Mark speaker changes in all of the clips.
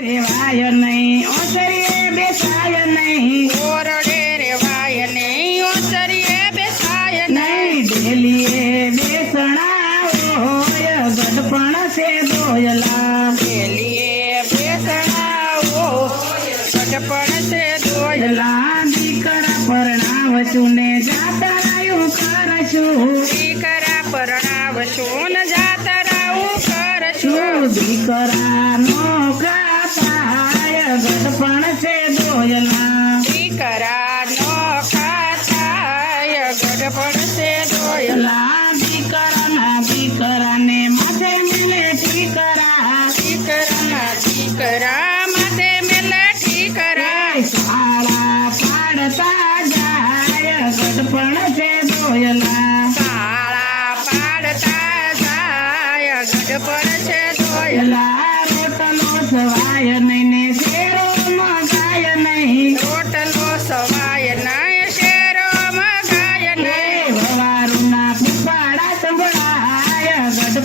Speaker 1: रेवाय नहीं ओसरिए बेसाय नहीं।
Speaker 2: ओरड़े रेवाय नहीं ओसरिए बेसाय नहीं डेलिए
Speaker 1: बेसणा ओय से दोयला। डेलिए
Speaker 2: बेसणा से दोयला। दीकरा परणाव चुने जाता रायू
Speaker 1: करछु दीकरा परणाव चुन जाता
Speaker 2: रायू करछु दीकरा नौका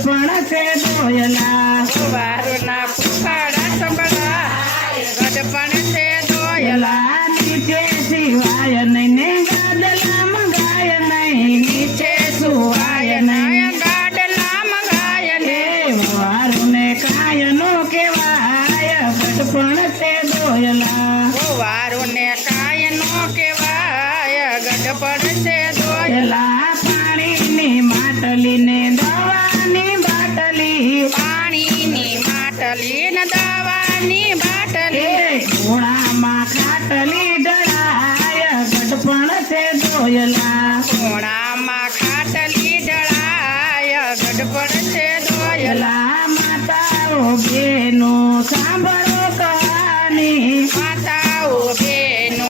Speaker 2: છે દોયલા.
Speaker 1: વારુના ફૂફાડા સંભળાય ગઢપણ છે દોયલા.
Speaker 2: નીચે સિવાય નહીં ને ગાદલા મંગાય નહીં. નીચે સુવાય નહીં
Speaker 1: ગાડલા મંગાય ને
Speaker 2: વવારુને કાયનો કેવાય ગઢપણ છે દોયલા.
Speaker 1: વારુને કાય નો કહેવાય ગઢપણ છે દોયલા.
Speaker 2: દવાની બાટલી. ઘોડામાં ખાટલી ડળાય ગઢપણ છે દોયલા.
Speaker 1: કોણામાં ખાટલી ડળાય ગઢપણ છે દોયલા.